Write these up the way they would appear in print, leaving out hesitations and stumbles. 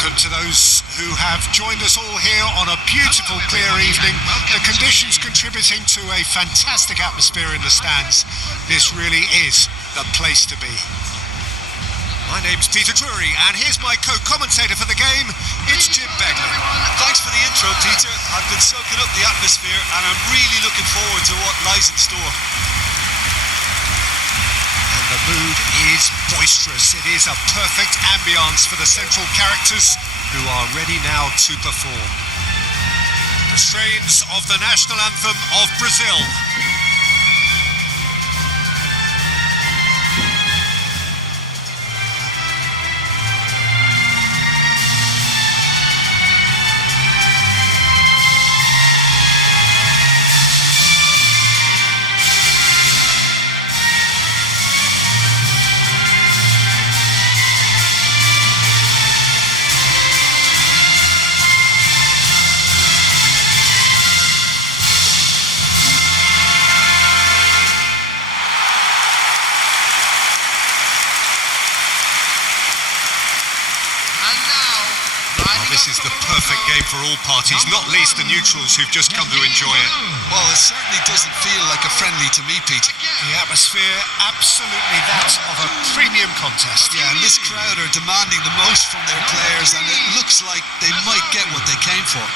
Welcome to those who have joined us all here on a beautiful, clear evening. The conditions contributing to a fantastic atmosphere in the stands. This really is the place to be. My name's Peter Drury, and here's my co-commentator for the game. It's Jim Beglin. Thanks for the intro, Peter. I've been soaking up the atmosphere, and I'm really looking forward to what lies in store. The mood is boisterous. It is a perfect ambience for the central characters who are ready now to perform. The strains of the national anthem of Brazil. This is the perfect game for all parties, not least the neutrals who've just come to enjoy it. Well, it certainly doesn't feel like a friendly to me, Peter. The atmosphere, absolutely that of a premium contest. Yeah, and this crowd are demanding the most from their players, and it looks like they might get what they came for.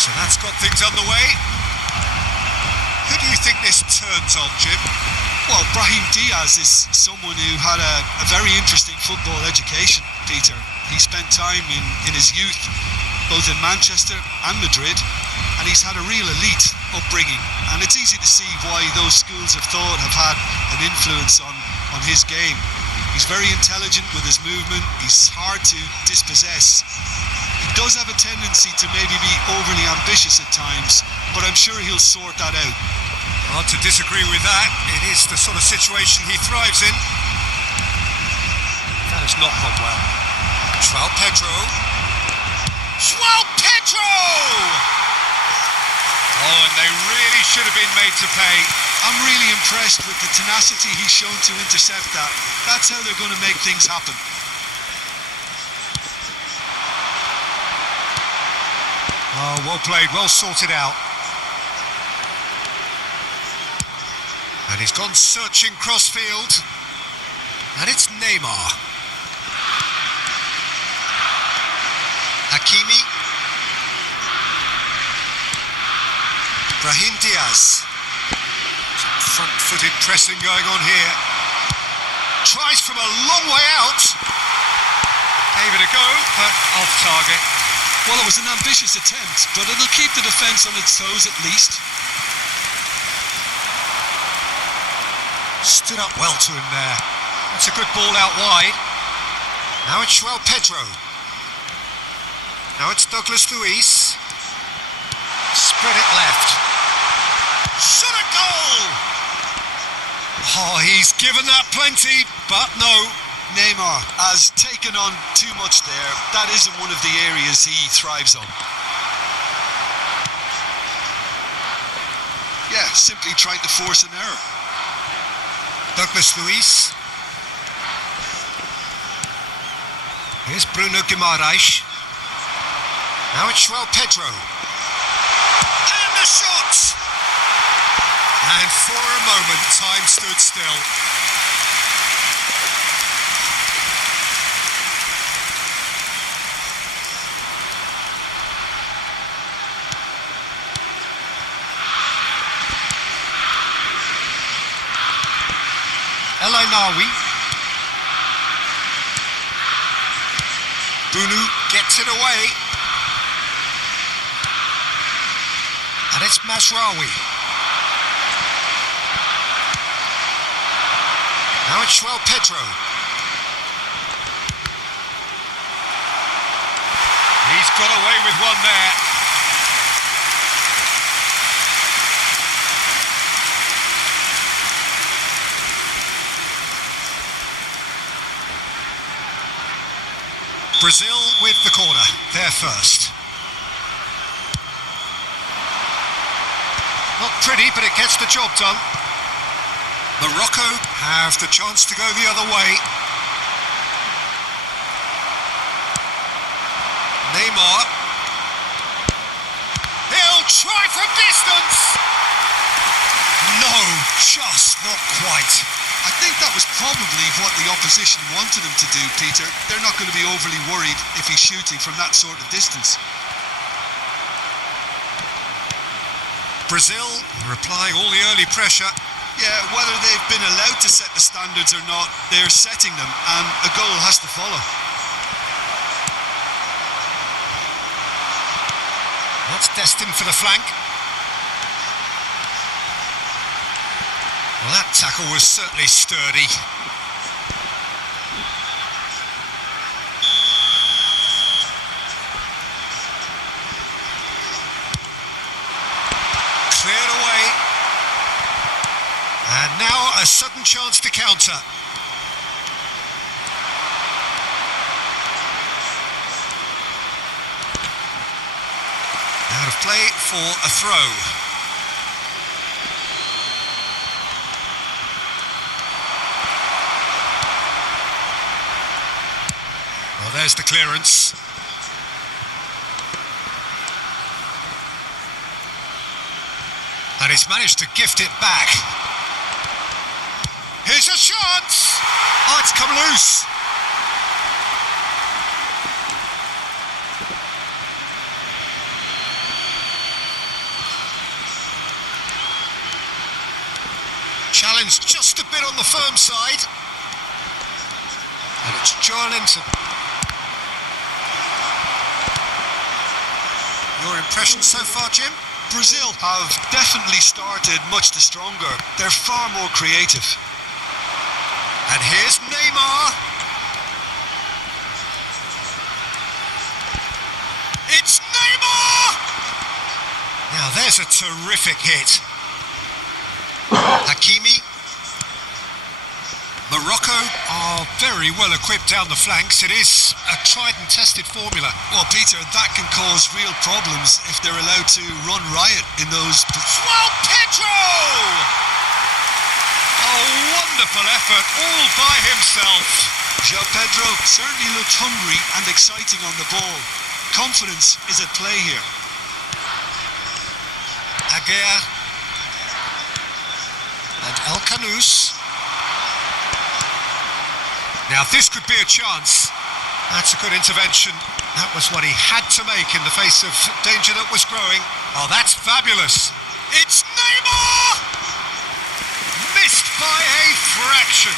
So that's got things underway. Who do you think this turns on, Jim? Well, Brahim Diaz is someone who had a very interesting football education, Peter. He spent time in his youth, both in Manchester and Madrid, and he's had a real elite upbringing. And it's easy to see why those schools of thought have had an influence on his game. He's very intelligent with his movement. He's hard to dispossess. He does have a tendency to maybe be overly ambitious at times, but I'm sure he'll sort that out. Hard to disagree with that. It is the sort of situation he thrives in. That has not gone well. João Pedro. João Pedro! Oh, and they really should have been made to pay. I'm really impressed with the tenacity he's shown to intercept that. That's how they're going to make things happen. Oh, well played, well sorted out. And he's gone searching crossfield. And it's Neymar. Hakimi. Brahim Diaz. Some front-footed pressing going on here. Tries from a long way out. Gave it a go, but off target. Well, it was an ambitious attempt, but it'll keep the defence on its toes at least. Stood up well to him there. That's a good ball out wide. Now it's João Pedro. Now it's Douglas Luiz. Spread it left. Shot a goal! Oh, he's given that plenty, but no. Neymar has taken on too much there. That isn't one of the areas he thrives on. Yeah, simply trying to force an error. Douglas Luiz. Here's Bruno Guimaraes. Now it's João Pedro. And the shot! And for a moment, time stood still. Elanawi. Bunu gets it away. And it's Masraoui. Now it's Pedro. He's got away with one there. Brazil with the corner, they're first. Not pretty, but it gets the job done. Morocco have the chance to go the other way. Neymar. He'll try from distance. No, just not quite. I think that was probably what the opposition wanted him to do, Peter. They're not going to be overly worried if he's shooting from that sort of distance. Brazil replying all the early pressure. Yeah, whether they've been allowed to set the standards or not, they're setting them, and a goal has to follow. That's destined for the flank. Well, that tackle was certainly sturdy. Cleared away. And now a sudden chance to counter. Out of play for a throw. Well, there's the clearance. And he's managed to gift it back. Here's a chance! Oh, it's come loose. Challenge just a bit on the firm side. And it's Joelinton. Your impression so far, Jim? Brazil have definitely started much the stronger. They're far more creative. And here's Neymar. It's Neymar! Now there's a terrific hit. Hakimi. Morocco are very well equipped down the flanks. It is a tried and tested formula. Well, Peter, that can cause real problems if they're allowed to run riot in those... Pedro! A wonderful effort all by himself. João Pedro certainly looked hungry and exciting on the ball. Confidence is at play here. Aguirre and El Canous. Now this could be a chance. That's a good intervention. That was what he had to make in the face of danger that was growing. Oh, that's fabulous. It's Neymar! Missed by a fraction.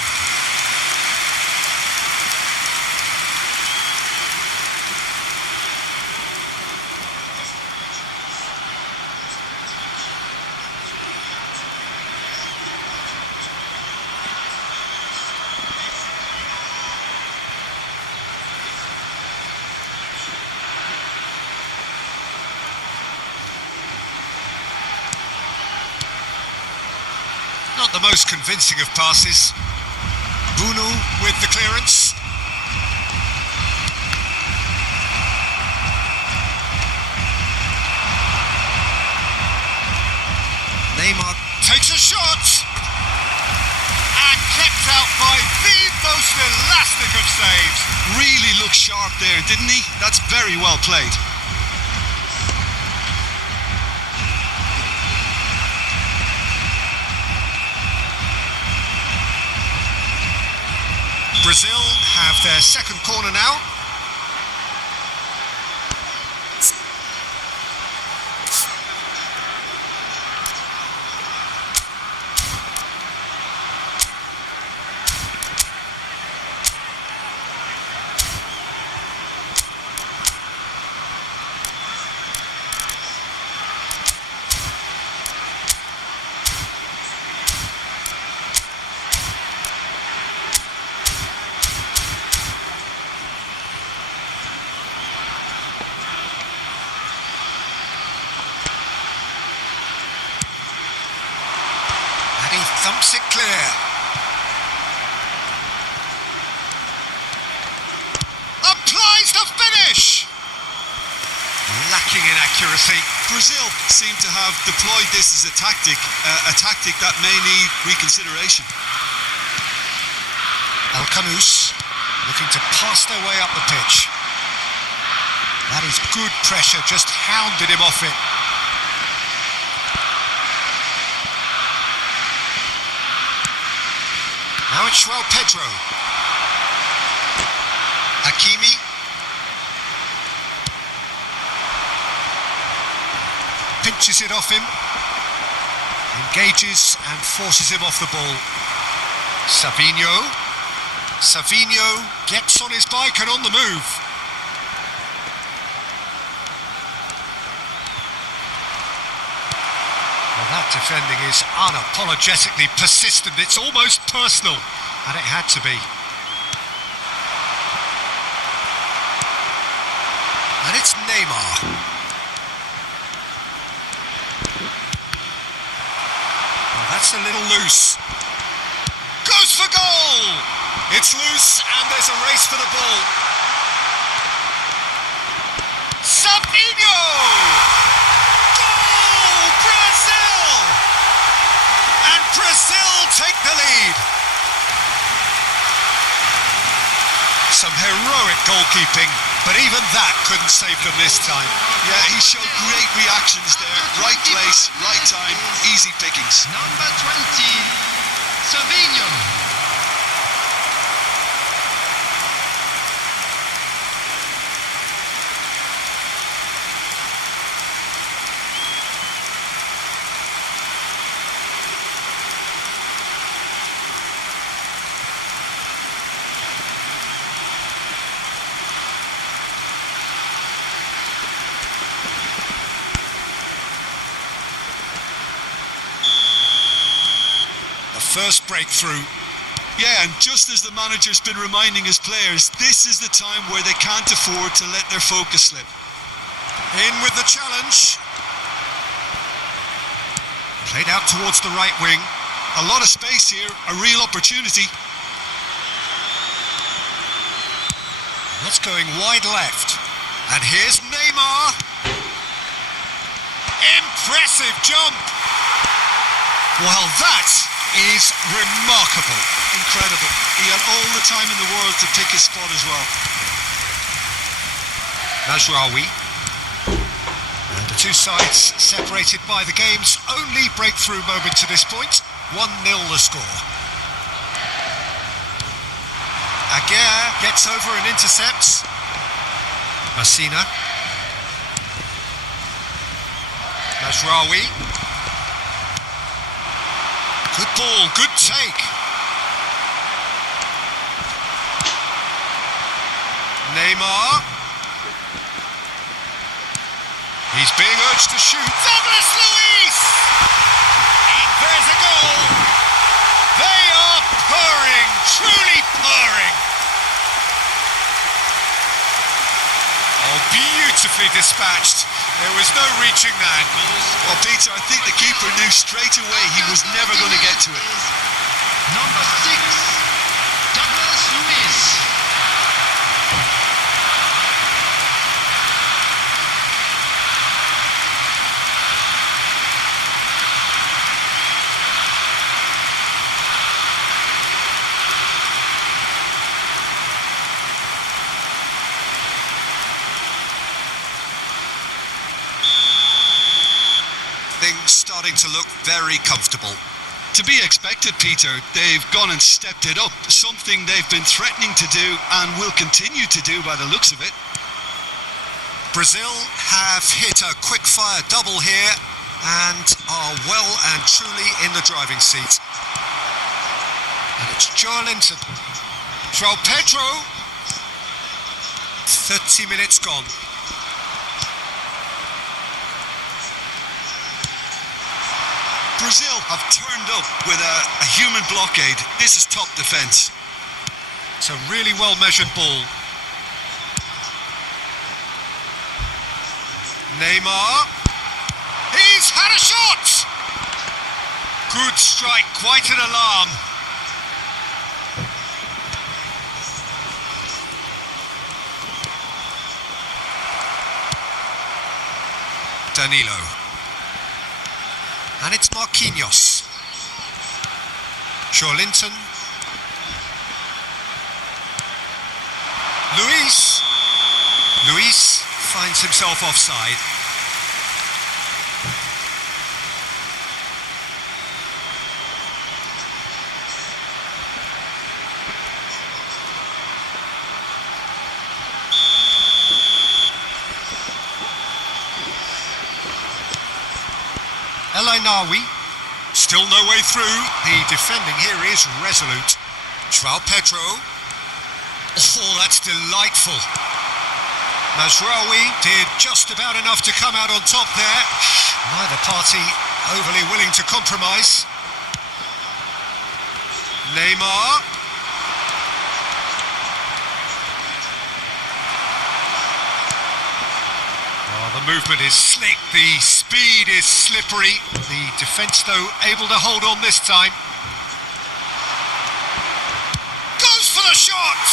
Not the most convincing of passes. Bruno with the clearance. Neymar takes a shot and kept out by the most elastic of saves. Really looked sharp there, didn't he? That's very well played. Brazil have their second corner now. Thumps it clear. Applies the finish! Lacking in accuracy. Brazil seem to have deployed this as a tactic that may need reconsideration. Alcanus looking to pass their way up the pitch. That is good pressure, just hounded him off it. Now it's João Pedro. Hakimi. Pinches it off him. Engages and forces him off the ball. Savinho. Savinho gets on his bike and on the move. Well, that defending is unapologetically persistent. It's almost personal, and it had to be. And it's Neymar. Well, that's a little loose. Goes for goal! It's loose, and there's a race for the ball. Savinho! Goal! Brazil! And Brazil take the lead. Some heroic goalkeeping, but even that couldn't save them this time. Yeah, he showed great reactions there. Right place, right time, easy pickings. Number 20, Savinho. First breakthrough. Yeah, and just as the manager's been reminding his players, this is the time where they can't afford to let their focus slip. In with the challenge. Played out towards the right wing. A lot of space here, a real opportunity. That's going wide left. And here's Neymar. Impressive jump. Well, that is remarkable. Incredible. He had all the time in the world to pick his spot as well. Mazraoui. And the two sides separated by the game's only breakthrough moment to this point. 1-0 the score. Aguirre gets over and intercepts. Messina. Mazraoui. Good ball, good take. Neymar. He's being urged to shoot. Douglas Luiz! And there's a goal. They are purring, truly purring. Oh, beautifully dispatched. There was no reaching that. Well, Peter, I think the keeper knew straight away he was never going to get to it. Number 6, Douglas Luiz. Things starting to look very comfortable. To be expected, Peter. They've gone and stepped it up, something they've been threatening to do and will continue to do by the looks of it. Brazil have hit a quick-fire double here and are well and truly in the driving seat. And it's Joelinton. João Pedro. 30 minutes gone. Brazil have turned up with a human blockade. This is top defence. It's a really well-measured ball. Neymar. He's had a shot! Good strike, quite an alarm. Danilo. And it's Marquinhos. Linton. Luis finds himself offside. Elinawi, still no way through. The defending here is resolute. João Pedro. Oh, that's delightful. Mazraoui did just about enough to come out on top there. Neither party overly willing to compromise. Neymar. The movement is slick, the speed is slippery. The defence, though, able to hold on this time. Goes for the shot!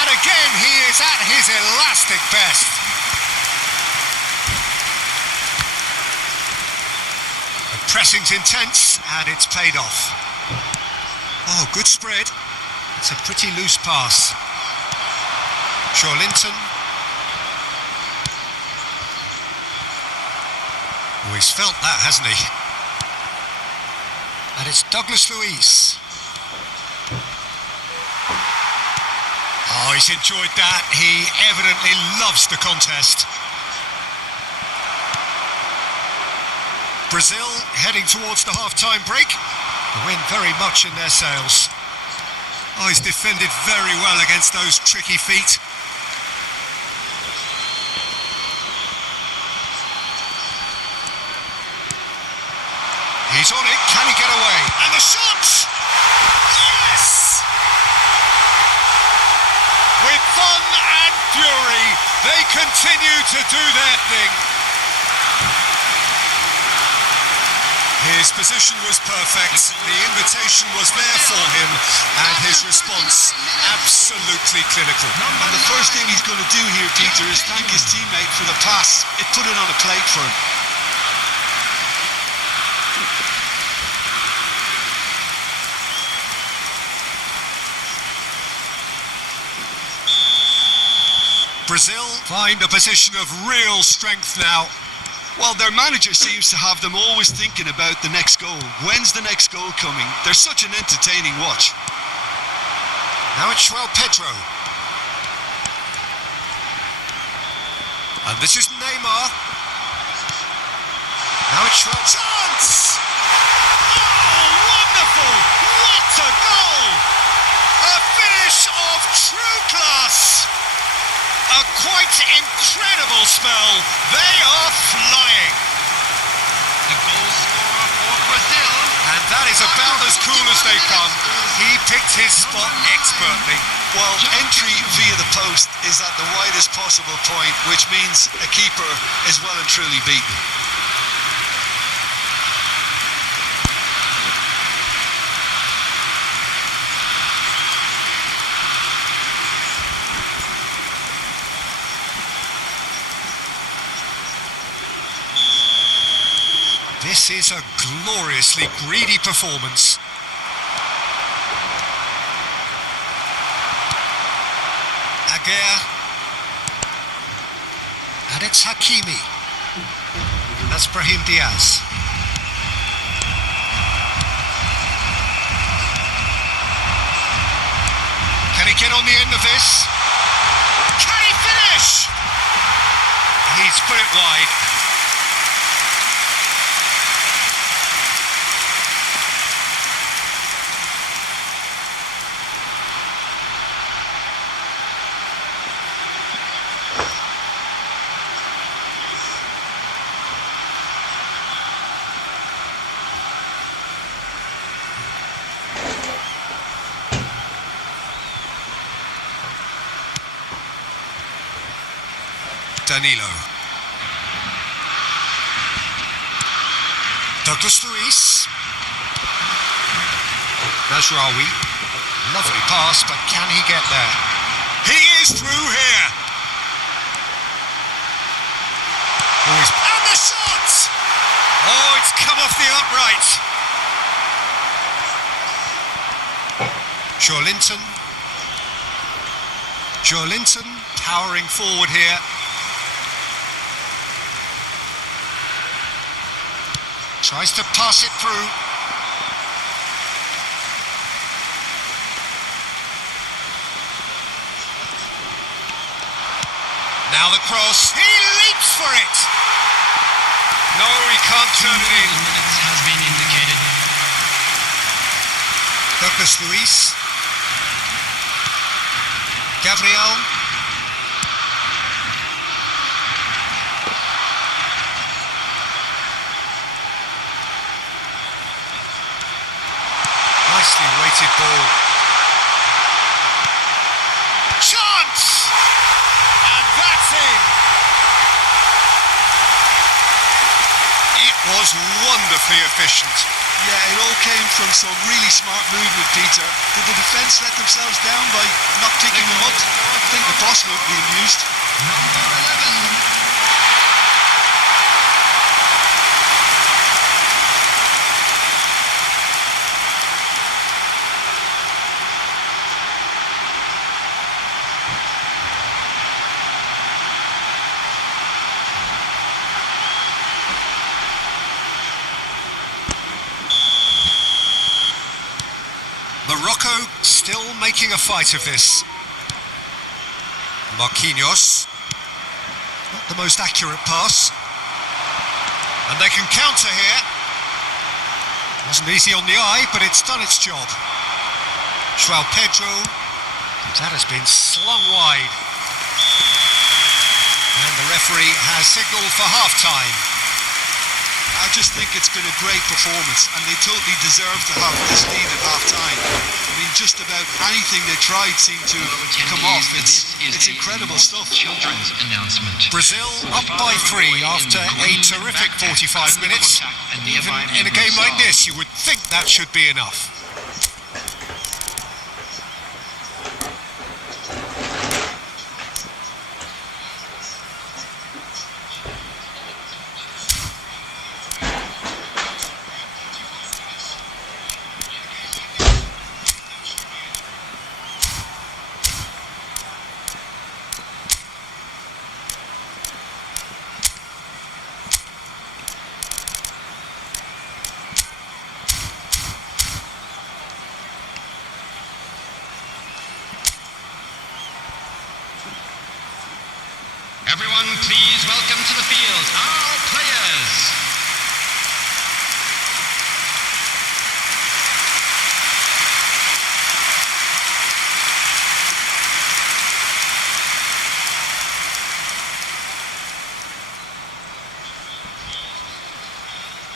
And again, he is at his elastic best. The pressing's intense, and it's paid off. Oh, good spread. It's a pretty loose pass. Linton. Oh, he's felt that, hasn't he? And it's Douglas Luiz. Oh, he's enjoyed that. He evidently loves the contest. Brazil heading towards the half-time break. The wind very much in their sails. Oh, he's defended very well against those tricky feet. He's on it, can he get away? And the shot! Yes! With fun and fury, they continue to do their thing. His position was perfect, the invitation was there for him, and his response absolutely clinical. And the first thing he's going to do here, Peter, is thank his teammate for the pass. It put it on a plate for him. Brazil find a position of real strength now. Well, their manager seems to have them always thinking about the next goal. When's the next goal coming? They're such an entertaining watch. Now it's João Pedro. And this is Neymar. Now it's João. Chance! Oh, wonderful! What a goal! A finish of true class! A quite incredible spell. They are flying. The goal scorer for Brazil. And that is about as cool as they come. He picked his spot expertly. Well, entry via the post is at the widest possible point, which means a keeper is well and truly beaten. This is a gloriously greedy performance. Aguirre. And it's Hakimi. That's Brahim Diaz. Can he get on the end of this? Can he finish? He's put it wide. Danilo. Douglas Luiz. Najraoui. Lovely pass, but can he get there? He is through here. And the shot! Oh, it's come off the upright. Joelinton towering forward here. Tries to pass it through. Now the cross. He leaps for it. No, he can't turn it in. Minutes has been indicated. Douglas Luiz. Gabriel. Nicely weighted ball. Chance! And that's in. It was wonderfully efficient. Yeah, it all came from some really smart movement, Peter. Did the defence let themselves down by not picking them up? I think the boss won't be amused. Number 11. Morocco still making a fight of this. Marquinhos. Not the most accurate pass. And they can counter here. Wasn't easy on the eye, but it's done its job. João Pedro. That has been slung wide. And the referee has signalled for half-time. I just think it's been a great performance, and they totally deserve to have this lead at half-time. I mean, just about anything they tried seemed to come off. It's incredible stuff. Children's announcement. Brazil up by 3 after a terrific 45 minutes. Even in a game like this, you would think that should be enough. Everyone, please welcome to the field our players.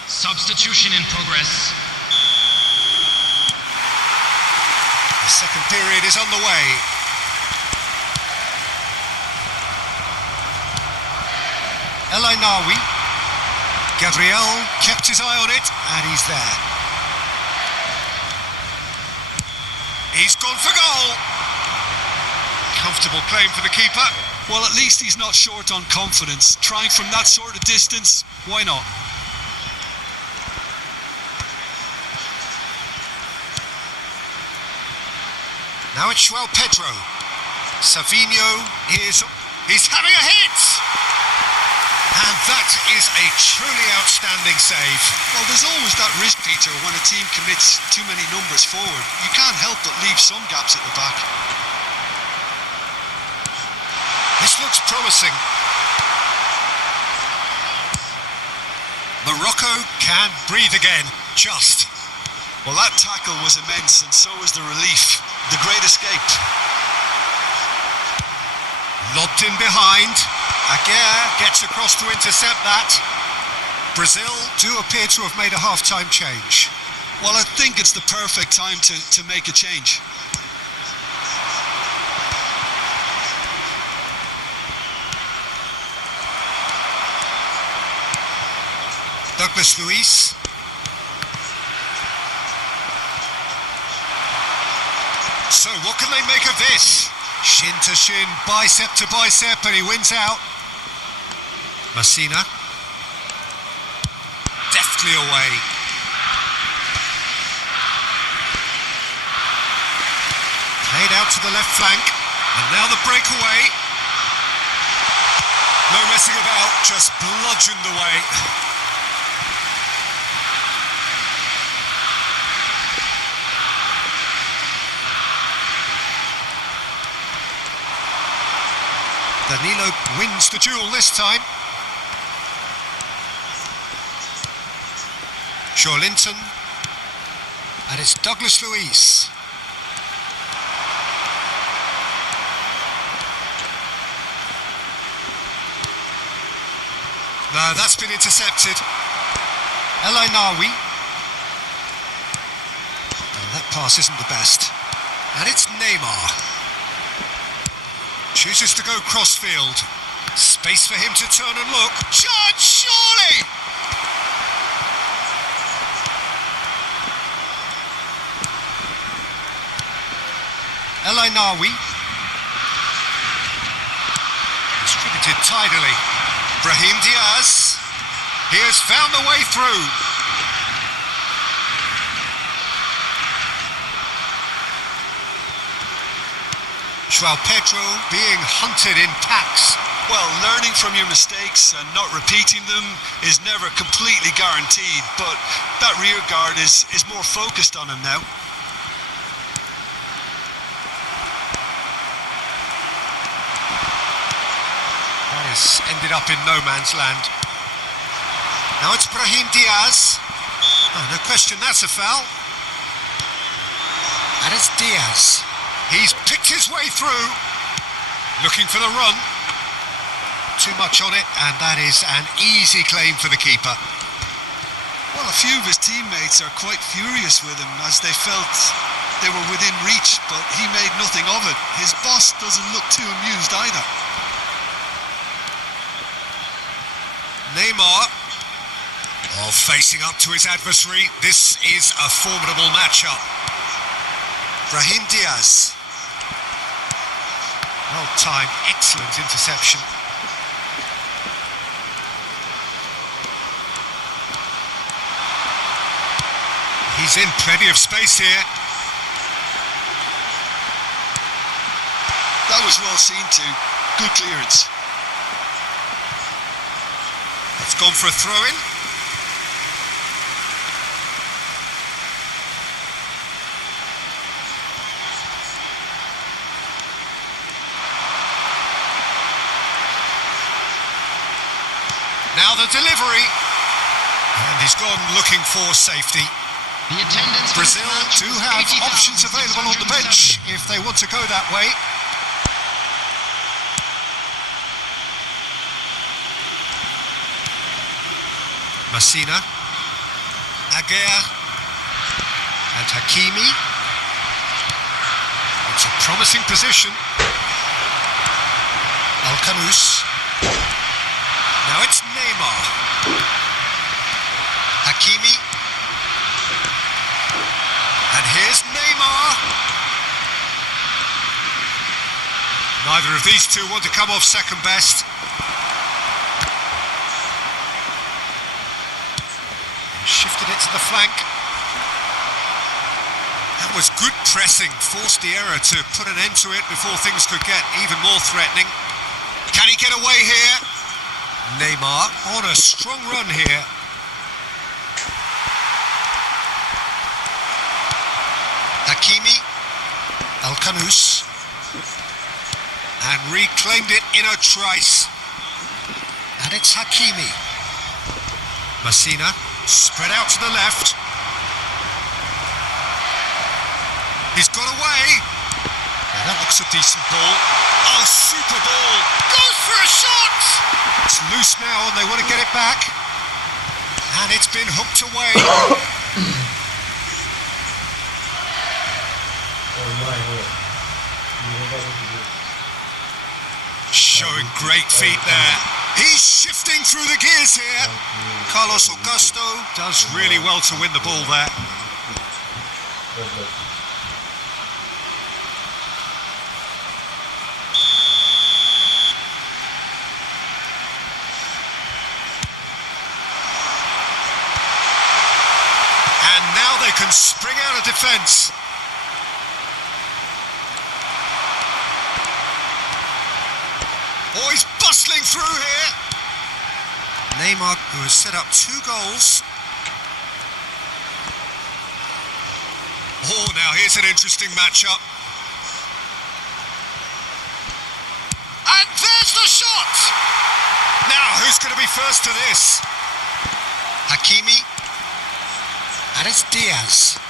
Substitution in progress. The second period is on the way. Elinawi. Gabriel kept his eye on it, and he's there. He's gone for goal. Comfortable claim for the keeper. Well, at least he's not short on confidence. Trying from that sort of distance, why not? Now it's João Pedro. Savinho he's having a hit! And that is a truly outstanding save. Well, there's always that risk, Peter, when a team commits too many numbers forward. You can't help but leave some gaps at the back. This looks promising. Morocco can breathe again, just. Well, that tackle was immense, and so was the relief. The great escape. Lobbed in behind. Aguirre gets across to intercept that. Brazil do appear to have made a half-time change. Well, I think it's the perfect time to make a change. Douglas Luiz. So what can they make of this? Shin to shin, bicep to bicep, and he wins out. Messina. Deftly away. Played out to the left flank. And now the breakaway. No messing about, just bludgeoned away. Danilo wins the duel this time. Linton, and it's Douglas Luiz. No, that's been intercepted. El Ainawi. Oh, that pass isn't the best. And it's Neymar. Chooses to go crossfield. Space for him to turn and look. Shot, surely! El Ainawi. Distributed tidily. Brahim Diaz. He has found the way through. João Pedro being hunted in packs. Well, learning from your mistakes and not repeating them is never completely guaranteed, but that rear guard is more focused on him now. Ended up in no man's land. Now it's Brahim Diaz. Oh, no question, that's a foul. And it's Diaz. He's picked his way through. Looking for the run. Too much on it, and that is an easy claim for the keeper. Well, a few of his teammates are quite furious with him as they felt they were within reach, but he made nothing of it. His boss doesn't look too amused either. Neymar, facing up to his adversary. This is a formidable matchup. Brahim Diaz. Well timed, excellent interception. He's in plenty of space here. That was well seen too. Good clearance. It's gone for a throw-in. Now the delivery. And he's gone looking for safety. The attendance for Brazil do have options available on the bench if they want to go that way. Messina, Aguirre, and Hakimi. It's a promising position. Alcanus. Now it's Neymar. Hakimi. And here's Neymar. Neither of these two want to come off second best. Shifted it to the flank. That was good pressing, forced the error to put an end to it before things could get even more threatening. Can he get away here? Neymar on a strong run here. Hakimi, Alcanus, and reclaimed it in a trice. And it's Hakimi. Messina. Spread out to the left. He's got away. Now that looks a decent ball. Oh, super ball. Goes for a shot. It's loose now and they want to get it back. And it's been hooked away. Showing great feet there. He's shifting through the gears here. Carlos Augusto does really well to win the ball there. they can spring out of defence. Oh, he's bustling through here. Neymar, who has set up 2 goals. Oh, now here's an interesting matchup. And there's the shot! Now, who's going to be first to this? Hakimi. And it's Diaz.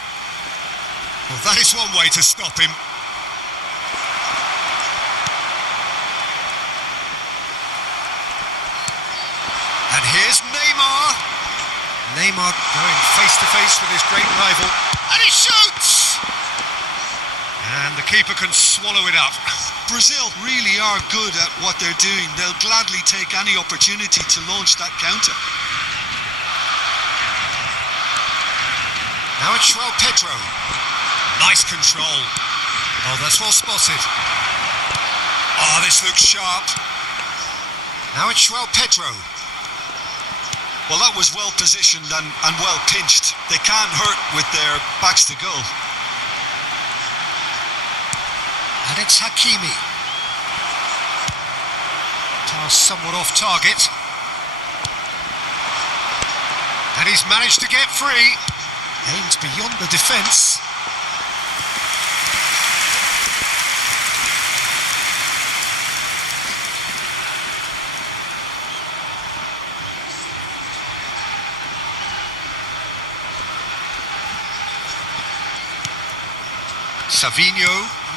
Well, that is one way to stop him. And here's Neymar. Neymar going face-to-face with his great rival. And he shoots! And the keeper can swallow it up. Brazil really are good at what they're doing. They'll gladly take any opportunity to launch that counter. Now it's João Pedro. Nice control. Oh, that's well spotted. Oh, this looks sharp. Now it's João Pedro. Well, that was well positioned and well pinched. They can't hurt with their backs to goal. And it's Hakimi. Pass somewhat off target. And he's managed to get free. Aims beyond the defence. Savinho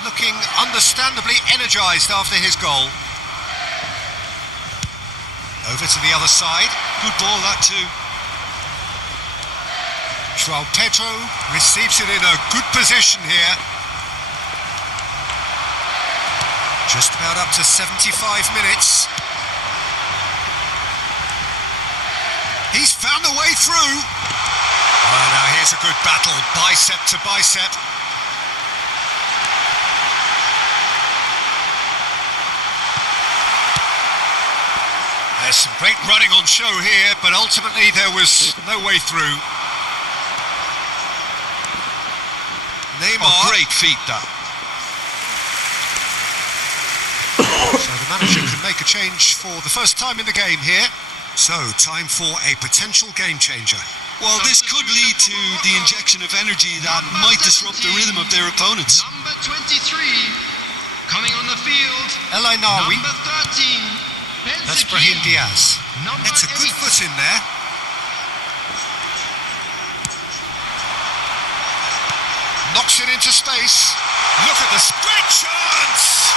looking understandably energised after his goal. Over to the other side. Good ball, that too. João Pedro receives it in a good position here. Just about up to 75 minutes. He's found a way through. Oh, now here's a good battle, bicep to bicep. There's some great running on show here, but ultimately there was no way through. Neymar. Oh, great feat, that. So the manager can make a change for the first time in the game here. So, time for a potential game changer. Well, this could lead to the injection of energy that might disrupt the rhythm of their opponents. Number 23, coming on the field. El Ainaoui. Number 13. That's Brahim Diaz. It's a good foot in there. Knocks it into space. Look at the great chance!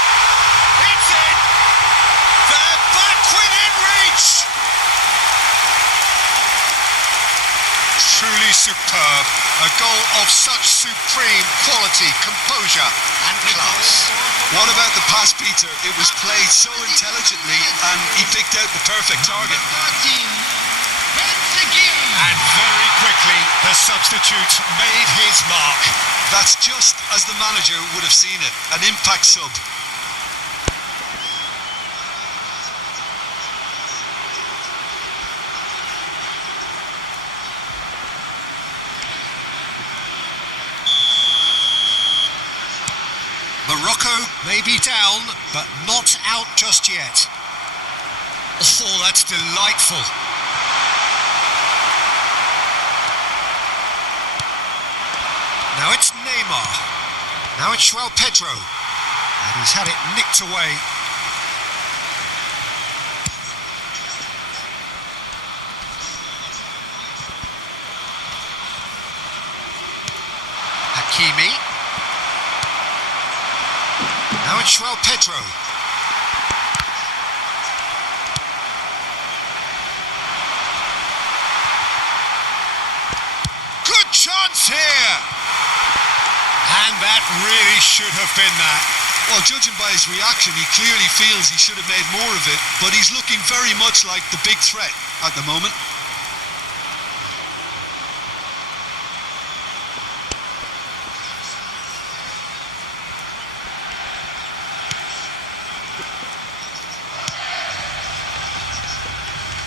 It's in! They're back within reach! Truly superb. A goal of such supreme quality, composure and class. What about the pass, Peter? It was played so intelligently and he picked out the perfect target. 13. And very quickly, the substitute made his mark. That's just as the manager would have seen it. An impact sub. Morocco may be down, but not out just yet. Oh, that's delightful. Now it's Neymar. Now it's João Pedro. And he's had it nicked away. Hakimi. Now it's João Pedro. Good chance here! And that really should have been that. Well, judging by his reaction, he clearly feels he should have made more of it, but he's looking very much like the big threat at the moment.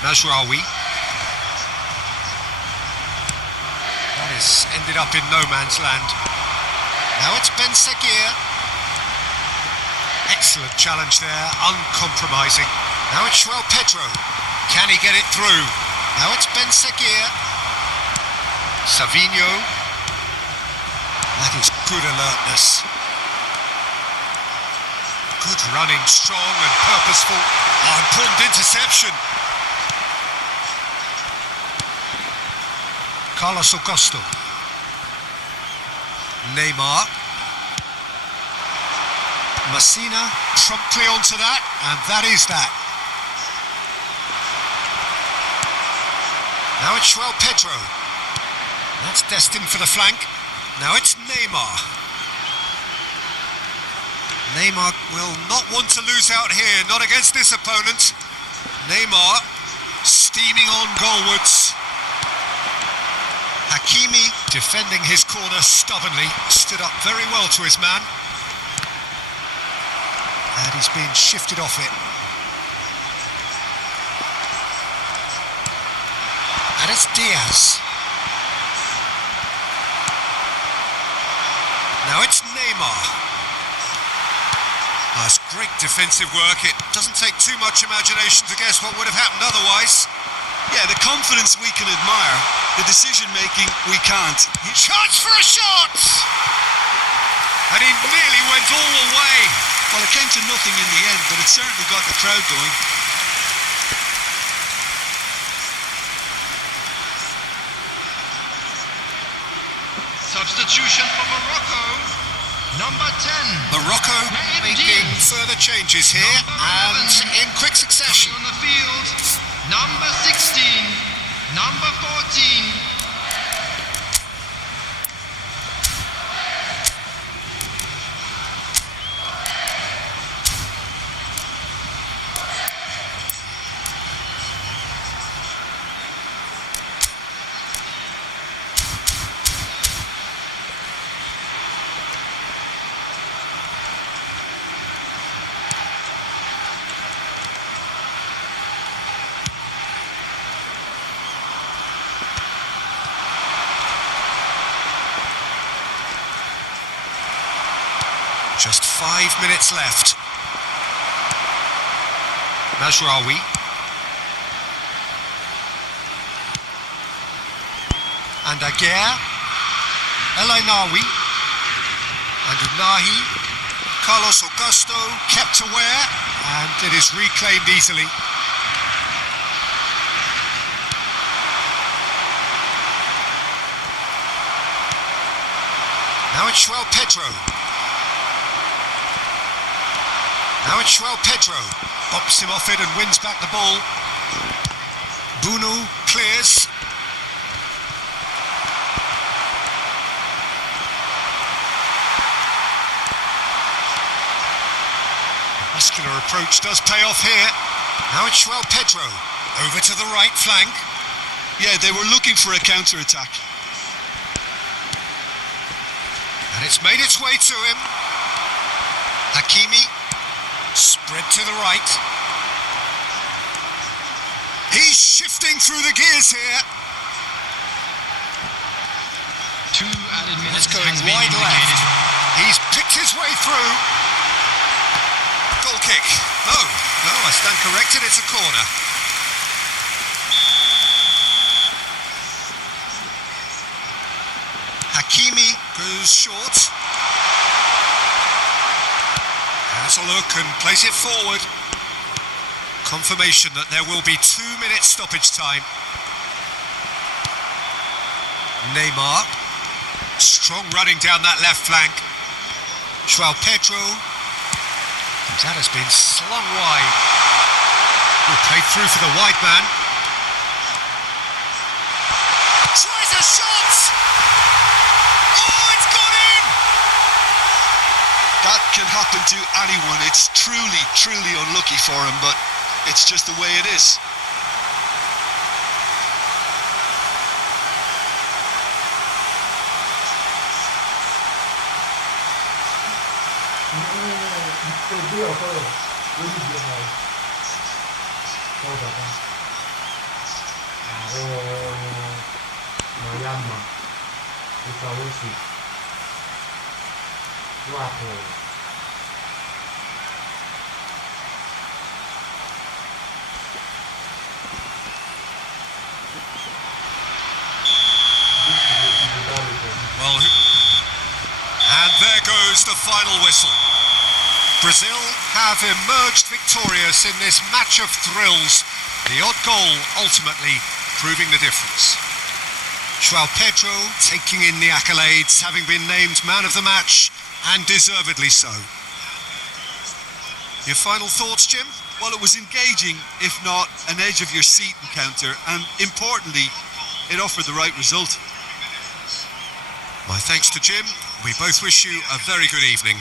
Mazraoui. That This ended up in no man's land. Now it's Ben Seguir. Excellent challenge there, uncompromising. Now it's João Pedro. Can he get it through? Now it's Ben Seguir. Savinho. That is good alertness. Good running, strong and purposeful. Oh, important interception. Carlos Augusto. Neymar. Messina promptly onto that, and that is that. Now it's João Pedro. That's destined for the flank. Now it's Neymar. Neymar will not want to lose out here, not against this opponent. Neymar steaming on goalwards. Hakimi defending his corner stubbornly, stood up very well to his man. And he's been shifted off it. And it's Diaz. Now it's Neymar. That's great defensive work. It doesn't take too much imagination to guess what would have happened otherwise. Yeah, the confidence we can admire, the decision making we can't. Chance for a shot! And he nearly went all the way. Well, it came to nothing in the end, but it certainly got the crowd going. Substitution for Morocco, number 10. Morocco making further changes here and in quick succession. Coming on the field, number 16, number 14. Just 5 minutes left. Mazraoui. And Aguirre. El Ainaoui. And Unahi. Carlos Augusto kept aware, and it is reclaimed easily. Now it's João Pedro. Now it's João Pedro. Bops him off it and wins back the ball. Bunu clears. Muscular approach does pay off here. Now it's João Pedro. Over to the right flank. Yeah, they were looking for a counter-attack. And it's made its way to him. Hakimi. Spread to the right. He's shifting through the gears here. 2 added minutes. It's going wide left. He's picked his way through. Goal kick. No, I stand corrected. It's a corner. Hakimi goes short. Has a look and plays it forward. Confirmation that there will be 2 minutes stoppage time. Neymar. Strong running down that left flank. João Pedro. That has been slung wide. Will play through for the wide man. Tries a shot! Oh, it's gone in! That can happen to anyone. It's truly, truly unlucky for him, but it's just the way it is. Pessoalmente, łapą. Well, and there goes the final whistle. Brazil have emerged victorious in this match of thrills, the odd goal ultimately proving the difference. João Pedro taking in the accolades, having been named man of the match, and deservedly so. Your final thoughts, Jim? Well, it was engaging, if not an edge of your seat encounter, and importantly, it offered the right result. My thanks to Jim. We both wish you a very good evening.